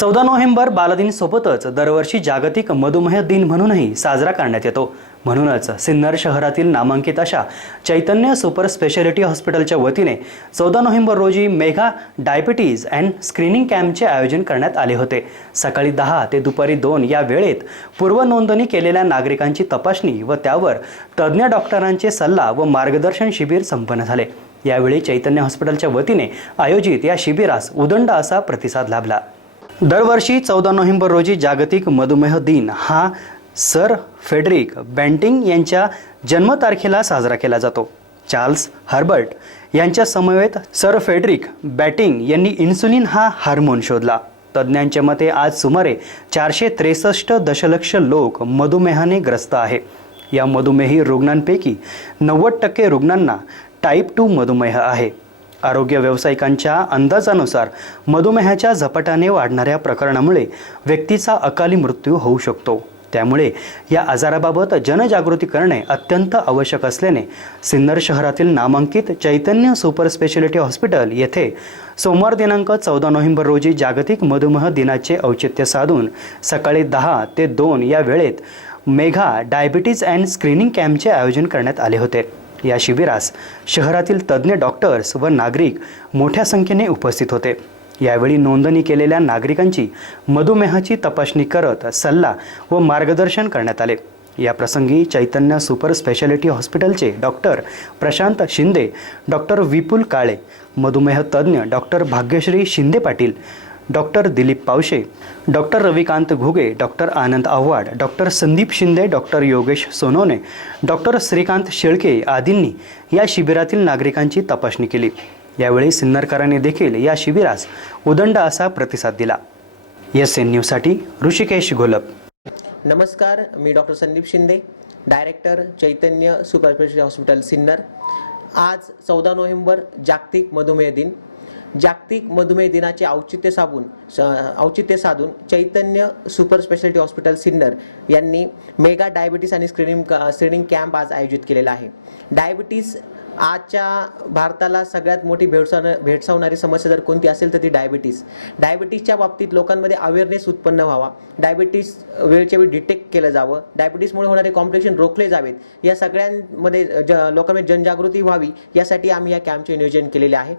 चौदा नोव्हेंबर बालदिन सोबतच दरवर्षी जागतिक मधुमेह दिन म्हणूनही साजरा करण्यात येतो. म्हणूनच सिन्नर शहरातील नामांकित अशा चैतन्य सुपर स्पेशालिटी हॉस्पिटलच्या वतीने चौदा नोव्हेंबर रोजी मेघा डायबिटीज अँड स्क्रीनिंग कॅम्पचे आयोजन करण्यात आले होते. सकाळी दहा ते दुपारी दोन या वेळेत पूर्व नोंदणी केलेल्या नागरिकांची तपासणी व त्यावर तज्ज्ञ डॉक्टरांचे सल्ला व मार्गदर्शन शिबिर संपन्न झाले. यावेळी चैतन्य हॉस्पिटलच्या वतीने आयोजित या शिबिरास उदंड असा प्रतिसाद लाभला. दरवर्षी चौदा नोव्हेंबर रोजी जागतिक मधुमेह दिन हा सर फेडरिक बँटिंग यांच्या जन्मतारखेला साजरा केला जातो. चार्ल्स हर्बर्ट यांच्या समवेत सर फेडरिक बॅटिंग यांनी इन्सुलिन हा हार्मोन शोधला. तज्ज्ञांच्या मते आज सुमारे चारशे त्रेसष्ट दशलक्ष लोक मधुमेहाने ग्रस्त आहे. या मधुमेही रुग्णांपैकी नव्वद टक्के रुग्णांना टाईप टू मधुमेह आहे. आरोग्य व्यावसायिकांच्या अंदाजानुसार मधुमेहाच्या झपाट्याने वाढणाऱ्या प्रकरणामुळे व्यक्तीचा अकाली मृत्यू होऊ शकतो. त्यामुळे या आजाराबाबत जनजागृती करणे अत्यंत आवश्यक असल्याने सिन्नर शहरातील नामांकित चैतन्य सुपर स्पेशालिटी हॉस्पिटल येथे सोमवार दिनांक चौदा नोव्हेंबर रोजी जागतिक मधुमेह दिनाचे औचित्य साधून सकाळी दहा ते दोन या वेळेत मेघा डायबिटीज अँड स्क्रीनिंग कॅम्पचे आयोजन करण्यात आले होते. या शिबिरास शहरातील तज्ज्ञ डॉक्टर्स व नागरिक मोठ्या संख्येने उपस्थित होते. यावेळी नोंदणी केलेल्या नागरिकांची मधुमेहाची तपासणी करत सल्ला व मार्गदर्शन करण्यात आले. या प्रसंगी चैतन्य सुपर स्पेशालिटी हॉस्पिटलचे डॉक्टर प्रशांत शिंदे डॉक्टर विपुल काळे मधुमेह तज्ज्ञ doctor Bhagyashree Shinde Patil doctor Dilip Pawshe doctor Ravikant Ghuge doctor Anand Avhad doctor Sandeep Shinde doctor Yogesh Sonone doctor Shrikant Shelke आदींनी या शिबिरातील नागरिकांची तपासणी केली. यावेळी सिन्नरकरांनी देखील या शिबिरास उदंड असा प्रतिसाद दिला. एस एन न्यूजसाठी ऋषिकेश घोलप नमस्कार मी doctor Sandeep Shinde director Chaitanya super special hospital Sinnar. आज चौदा नोव्हेंबर जागतिक मधुमेह दिन. जागतिक मधुमेह दिनाचे औचित्य साधून स- औचित्य साधून Chaitanya super speciality hospital Sinnar यांनी मेगा डायबिटीस आणि स्क्रीनिंग स्क्रीनिंग कॅम्प आज आयोजित केलेला आहे. डायबिटीस आजच्या भारताला सगळ्यात मोठी भेडसाव भेडसावणारी समस्या जर कोणती असेल तर ती डायबिटीस. डायबिटीसच्या बाबतीत लोकांमध्ये अवेअरनेस उत्पन्न व्हावा. डायबिटीस वेळच्या वेळी डिटेक्ट केलं जावं. डायबिटीसमुळे होणारे कॉम्प्लिकेशन रोखले जावेत. या सगळ्यांमध्ये ज लोकांमध्ये जनजागृती व्हावी यासाठी आम्ही या कॅम्पचे नियोजन केलेले आहे.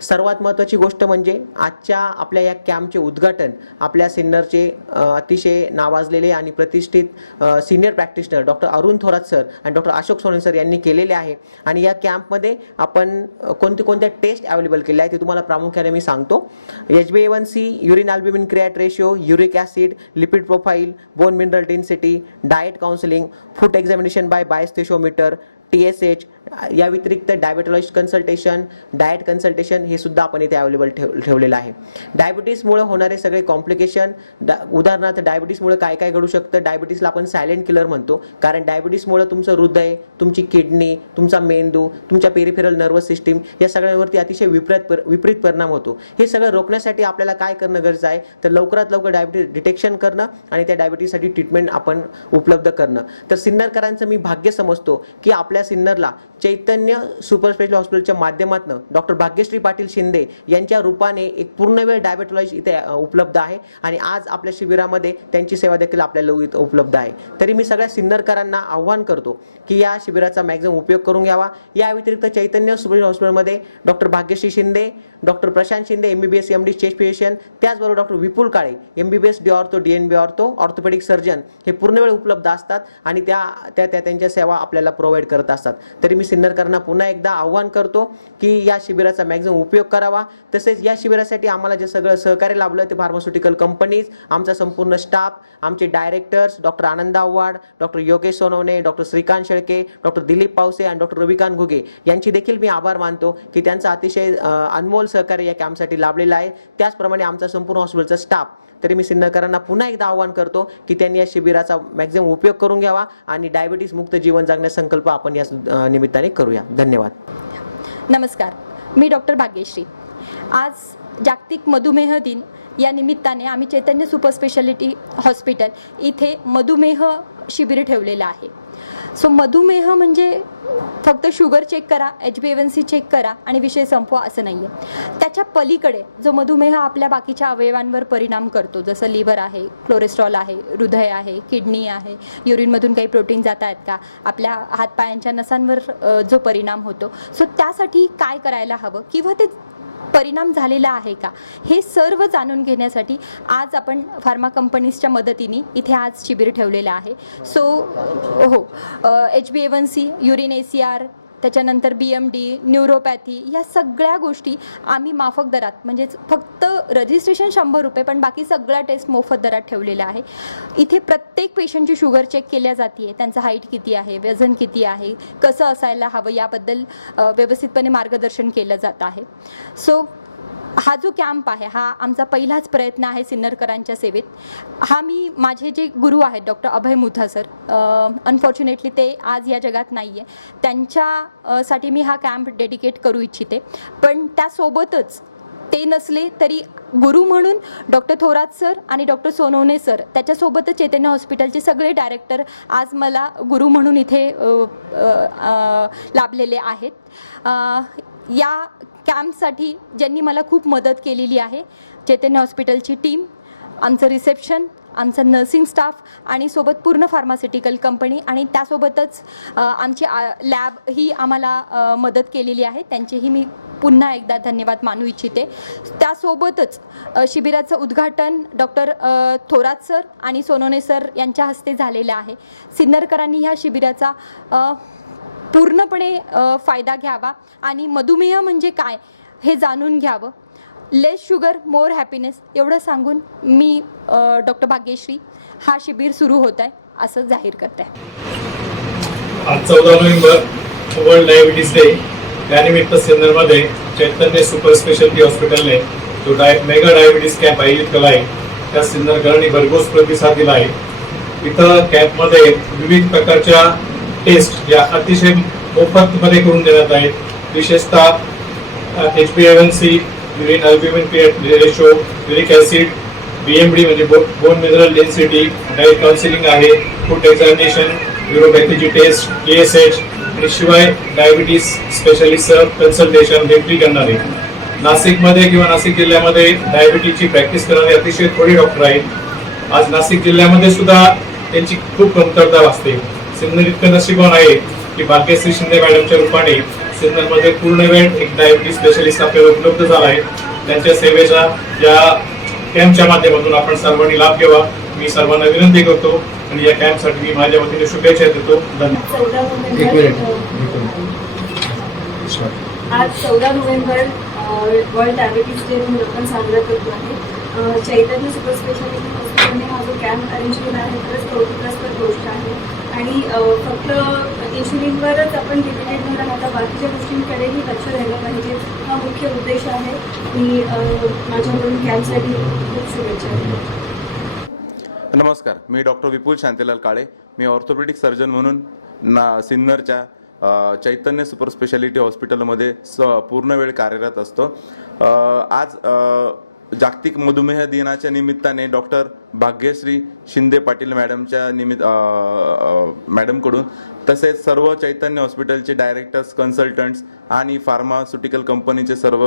सर्वात महत्त्वाची गोष्ट म्हणजे आजच्या आपल्या या कॅम्पचे उद्घाटन आपल्या सिन्नरचे अतिशय नावाजलेले आणि प्रतिष्ठित senior practitioner doctor Arun Thorat sir आणि डॉक्टर अशोक सोनन सर यांनी केलेले आहे. आणि या कॅम्पमध्ये आपण कोणत्या कोणते कोणत्या टेस्ट अवेलेबल केले आहे ते तुम्हाला प्रामुख्याने मी सांगतो. H B A one C urine albumin creatinine ratio uric acid lipid profile bone mineral density diet counselling food examination by biothesiometer T S H या व्यतिरिक्त डायबेटॉलॉजिस्ट कन्सल्टेशन डाएट कन्सल्टेशन हे सुद्धा आपण इथे अवेलेबल ठेव ठेवलेलं आहे. डायबिटीसमुळे होणारे सगळे कॉम्प्लिकेशन डा उदाहरणार्थ डायबिटीसमुळे काय काय घडू शकतं? डायबिटीसला आपण सायलेंट किलर म्हणतो. कारण डायबिटीसमुळे तुमचं हृदय तुमची किडनी तुमचा मेंदू तुमच्या पेरिफेरल नर्वस सिस्टीम या सगळ्यांवरती अतिशय विपरीत विपरीत परिणाम होतो. हे सगळं रोखण्यासाठी आपल्याला काय करणं गरजेचं आहे? तर लवकरात लवकर डायबिटीस डिटेक्शन करणं आणि त्या डायबिटीससाठी ट्रीटमेंट आपण उपलब्ध करणं. तर सिन्नरकरांचं मी भाग्य समजतो की आपल्या सिन्नरला चैतन्य सुपर स्पेशल हॉस्पिटलच्या माध्यमातून डॉक्टर भाग्यश्री पाटील शिंदे यांच्या रूपाने एक पूर्णवेळ डायबेटॉलॉजी इथे उपलब्ध आहे आणि आज आपल्या शिबिरामध्ये त्यांची सेवा देखील आपल्याला उपलब्ध आहे. तरी मी सगळ्या सिन्नरकरांना आव्हान करतो की या शिबिराचा मॅक्झिमम उपयोग करून घ्यावा. या व्यतिरिक्त चैतन्य सुपर हॉस्पिटलमध्ये doctor Bhagyashree Shinde doctor Prashant Shinde M B B S M D chest physician त्याचबरोबर doctor Vipul Kale M B B S D ortho D N B ortho orthopaedic surgeon हे पूर्ण वेळ उपलब्ध असतात आणि त्या त्या त्या त्यांच्या सेवा आपल्याला प्रोव्हाइड करत असतात. तरी मी सिन्नरकरांना पुन्हा एकदा आव्हान करतो की या शिबिराचा मॅक्झिमम उपयोग करावा. तसेच या शिबिरासाठी आम्हाला जे सगळं सहकार्य लाभलं ते फार्मास्युटिकल कंपनीज आमचा संपूर्ण स्टाफ आमचे directors doctor Anand Avhad doctor Yogesh Sonawane doctor Shrikant Shelke doctor Dilip Pawse आणि डॉक्टर रविकांत घुगे यांची देखील मी आभार मानतो की त्यांचा अतिशय अनमोल सहकार्य या कॅम्पसाठी लाभलेलं आहे. त्याचप्रमाणे आमचा संपूर्ण हॉस्पिटलचा स्टाफ तरी मी सिन्नरकरांना पुन्हा एकदा आवाहन करतो की त्यांनी या शिबिराचा मॅक्झिमम उपयोग करून घ्यावा आणि डायबिटीस मुक्त जीवन जगण्याचा संकल्प आपण या निमित्ताने करूया. धन्यवाद. नमस्कार. मी डॉक्टर भाग्यश्री. आज जागतिक मधुमेह दिन. या निमित्ताने आम्ही चैतन्य सुपर स्पेशालिटी हॉस्पिटल इथे मधुमेह शिबिर ठेवलेलं आहे. सो मधुमेह म्हणजे फक्त शुगर चेक करा H B A one C check करा आणि विषय संपवा असं नाही आहे त्याच्या पलीकडे जो मधुमेह आपल्या बाकीच्या अवयवांवर परिणाम करतो जसं लिव्हर आहे कोलेस्ट्रॉल आहे हृदय आहे किडनी आहे युरिनमधून काही प्रोटीन जात आहेत का आपल्या हातपायांच्या नसांवर जो परिणाम होतो. सो त्यासाठी काय करायला हवं? किंवा ते परिणाम झालेला आहे का? हे सर्व जाणून घेण्यासाठी आज आपण फार्मा कंपनीजच्या मदतीने इथे आज शिबिर ठेवलेलं आहे. सो हो H B A one C urine A C R त्याच्यानंतर बी एम डी न्यूरोपॅथी या सगळ्या गोष्टी आम्ही माफक दरात म्हणजेच फक्त रजिस्ट्रेशन शंभर रुपये पण बाकी सगळ्या टेस्ट मोफत दरात ठेवलेल्या आहे. इथे प्रत्येक पेशंटची शुगर चेक केल्या जाते त्यांचं हाईट किती आहे वजन किती आहे कसं असायला हवं याबद्दल व्यवस्थितपणे मार्गदर्शन केलं जात आहे. सो हा जो कॅम्प आहे हा आमचा पहिलाच प्रयत्न आहे सिन्नरकरांच्या सेवेत. हा मी माझे जे गुरु आहेत doctor Abhay Mutha sir unfortunately ते आज या जगात नाही आहे त्यांच्या साठी मी हा कॅम्प डेडिकेट करू इच्छिते. पण त्यासोबतच ते नसले तरी गुरु म्हणून डॉक्टर थोरात सर आणि डॉक्टर सोनवणे सर त्याच्यासोबतच चैतन्य हॉस्पिटलचे सगळे डायरेक्टर आज मला गुरु म्हणून इथे लाभलेले आहेत. या कॅम्पसाठी ज्यांनी मला खूप मदत केलेली आहे चैतन्य हॉस्पिटलची टीम आमचं रिसेप्शन आमचा नर्सिंग स्टाफ आणि सोबत पूर्ण फार्मास्युटिकल कंपनी आणि त्यासोबतच आमची लॅब ही आम्हाला मदत केलेली आहे. त्यांचेही मी पुन्हा एकदा धन्यवाद मानू इच्छिते. त्यासोबतच शिबिराचं उद्घाटन डॉक्टर थोरात सर आणि सोनोने सर यांच्या हस्ते झालेलं आहे. सिन्नरकरांनी ह्या शिबिराचा पूर्णपणे फायदा घ्यावा आणि मधुमेह म्हणजे काय हे जाणून घ्यावं. लेस शुगर मोर हॅपीनेस एवढं सांगून मी डॉक्टर भाग्यश्री हा शिबिर सुरू होत आहे असं जाहीर करते आज चौदा नोव्हेंबर वर्ल्ड डायबिटीस डे. त्यानिमित्त सिन्नरमध्ये चैतन्य सुपर स्पेशालिटी हॉस्पिटलने जो डाय मेगा डायबिटीस कॅम्प आयोजित केला आहे त्या सिन्नरकरांनी भरघोस प्रतिसाद दिला आहे. इथं कॅम्पमध्ये विविध प्रकारच्या टेस्ट या अतिशय मोफतमध्ये करून देण्यात आहेत. विशेषतः H P A one C urine albumin ratio uric acid BMD म्हणजे bone mineral density diet counselling आहे. फूड एक्झामिनेशन युरोपॅथीची टेस्ट एस एच आणि शिवाय डायबिटीज स्पेशलिस्ट कन्सल्टेशन हे फ्री करणार आहे. नाशिकमध्ये किंवा नाशिक जिल्ह्यामध्ये डायबिटीजची प्रॅक्टिस करणारे अतिशय थोडे डॉक्टर आहेत. आज नाशिक जिल्ह्यामध्ये सुद्धा त्यांची खूप कमतरता भासते. सिन्नर इतकं नशिबान आहे की भाग्यश्री शिंदे मॅडमच्या रूपाने सिन्नरमध्ये पूर्ण वेळ एक डायबिटीस स्पेशलिस्ट आपल्याला उपलब्ध झाला आहे. त्यांच्या सेवेचा या कॅम्पच्या माध्यमातून आपण सर्वांनी लाभ घ्यावा. मी सर्वांना विनंती करतो आणि या कॅम्पसाठी मी माझ्या वतीने शुभेच्छा देतो. धन्यवाद. आज चौदा नोव्हेंबर वर्ल्ड डायबिटीज डे म्हणून आपण साजरा करतो आहे. चैतन्य सुपर स्पेशालिटी हॉस्पिटलने हा जो कॅम्प अरेंज केला आहे खरंच कौतुकास्पद आणि फक्त इन्शुलिनवरच आपण डिपेंडेंट न राहता बाकीच्या गोष्टींकडेही लक्ष द्यायला पाहिजे. हा मुख्य उद्देश आहे. मी माझ्याकडून कॅम्पसाठी खूप शुभेच्छा नमस्कार. मी डॉक्टर विपुल शांतीलाल काळे. मी ऑर्थोपेडिक सर्जन म्हणून ना सिन्नरच्या चैतन्य सुपर स्पेशालिटी हॉस्पिटलमध्ये स पूर्ण वेळ कार्यरत असतो. आज अ, जागतिक मधुमेह दिनाच्या निमित्ताने डॉक्टर भाग्यश्री शिंदे पाटील मॅडमच्या निमित्त मॅडमकडून तसेच सर्व चैतन्य हॉस्पिटलचे डायरेक्टर्स कन्सल्टंट्स आणि फार्मास्युटिकल कंपनीचे सर्व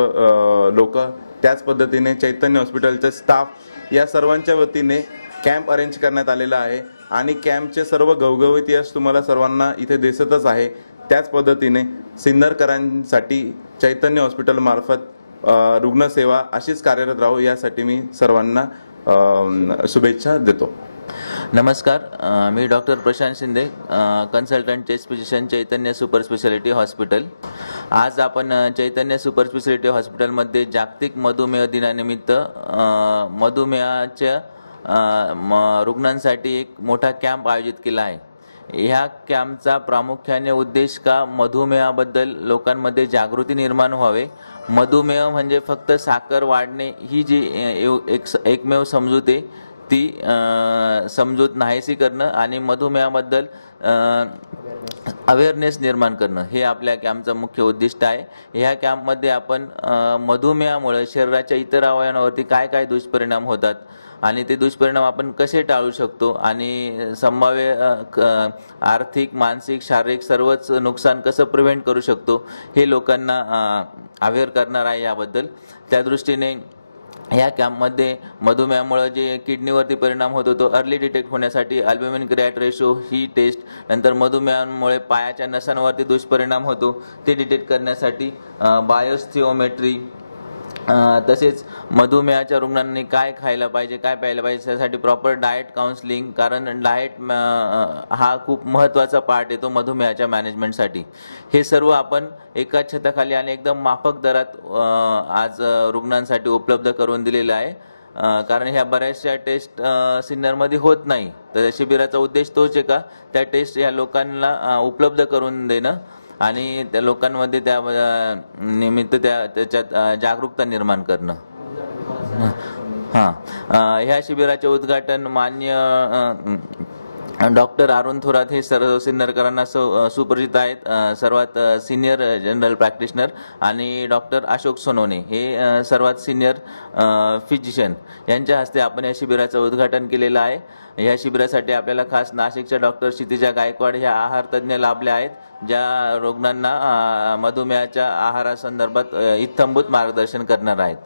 लोक त्याच पद्धतीने चैतन्य हॉस्पिटलचे स्टाफ या सर्वांच्या वतीने कॅम्प अरेंज करण्यात आलेला आहे. आणि कॅम्पचे सर्व घवघवीत यश तुम्हाला सर्वांना इथे दिसतच आहे. त्याच पद्धतीने सिन्नरकरांसाठी चैतन्य हॉस्पिटलमार्फत रुग्णसेवा अशीच कार्यरत राहू यासाठी मी सर्वांना शुभेच्छा देतो. नमस्कार. मी doctor Prashant Shinde consultant chest physician Chaitanya super speciality hospital. आज आपण चैतन्य सुपर स्पेशालिटी हॉस्पिटलमध्ये जागतिक मधुमेह दिनानिमित्त मधुमेहाच्या रुग्णांसाठी एक मोठा कॅम्प आयोजित केला आहे. ह्या कॅम्पचा प्रामुख्याने उद्देश का मधुमेहाबद्दल लोकांमध्ये जागृती निर्माण व्हावे मधुमेह म्हणजे फक्त साखर वाढणे ही जी एक एकमेव समजूत आहे ती समजूत नाहीशी करणं आणि मधुमेहाबद्दल अवेअरनेस निर्माण करणं हे आपल्या कॅम्पचं मुख्य उद्दिष्ट आहे. ह्या कॅम्पमध्ये आपण मधुमेहामुळे शरीराच्या इतर अवयवांवरती काय काय दुष्परिणाम होतात आणि ते दुष्परिणाम आपण कसे टाळू शकतो आणि संभाव्य क- आर्थिक मानसिक शारीरिक सर्वच नुकसान कसं प्रिव्हेंट करू शकतो हे लोकांना अवेअर करणार आहे याबद्दल. त्या दृष्टीने या कॅम्पमध्ये मधुमेहामुळे जे किडनीवरती परिणाम होतो तो अर्ली डिटेक्ट होण्यासाठी अल्ब्युमिन क्रॅट रेशो ही टेस्ट नंतर मधुमेहामुळे पायाच्या नसांवरती दुष्परिणाम होतो ते डिटेक्ट करण्यासाठी बायोस्थिओमेट्री तसेच मधुमेहाच्या रुग्णांनी काय खायला पाहिजे काय प्यायला पाहिजे त्यासाठी प्रॉपर डाएट काउन्सिलिंग कारण डाएट हा खूप महत्त्वाचा पार्ट येतो मधुमेहाच्या मॅनेजमेंटसाठी हे सर्व आपण एकाच छताखाली आणि एकदम माफक दरात आज रुग्णांसाठी उपलब्ध करून दिलेलं आहे. कारण ह्या बऱ्याचशा टेस्ट सिन्नरमध्ये होत नाही. तर शिबिराचा उद्देश तोच आहे का? त्या टेस्ट ह्या लोकांना उपलब्ध करून देणं. आणि त्या लोकांमध्ये त्या निमित्त त्या त्याच्यात जागरूकता निर्माण करणं. हां. ह्या शिबिराचे उद्घाटन मान्य डॉक्टर अरुण थोरात हे सर्व सिन्नरकरांना सु- सुपरिचित आहेत. सर्वात सिनियर जनरल प्रॅक्टिशनर आणि डॉक्टर अशोक सोनवणे हे सर्वात सिनियर फिजिशियन. यांच्या हस्ते आपण या शिबिराचं उद्घाटन केलेलं आहे. या शिबिरासाठी आपल्याला खास नाशिकच्या डॉक्टर क्षितिजा गायकवाड ह्या आहार तज्ज्ञ लाभल्या आहेत ज्या रुग्णांना मधुमेहाच्या आहारासंदर्भात इत्थंभूत मार्गदर्शन करणार आहेत.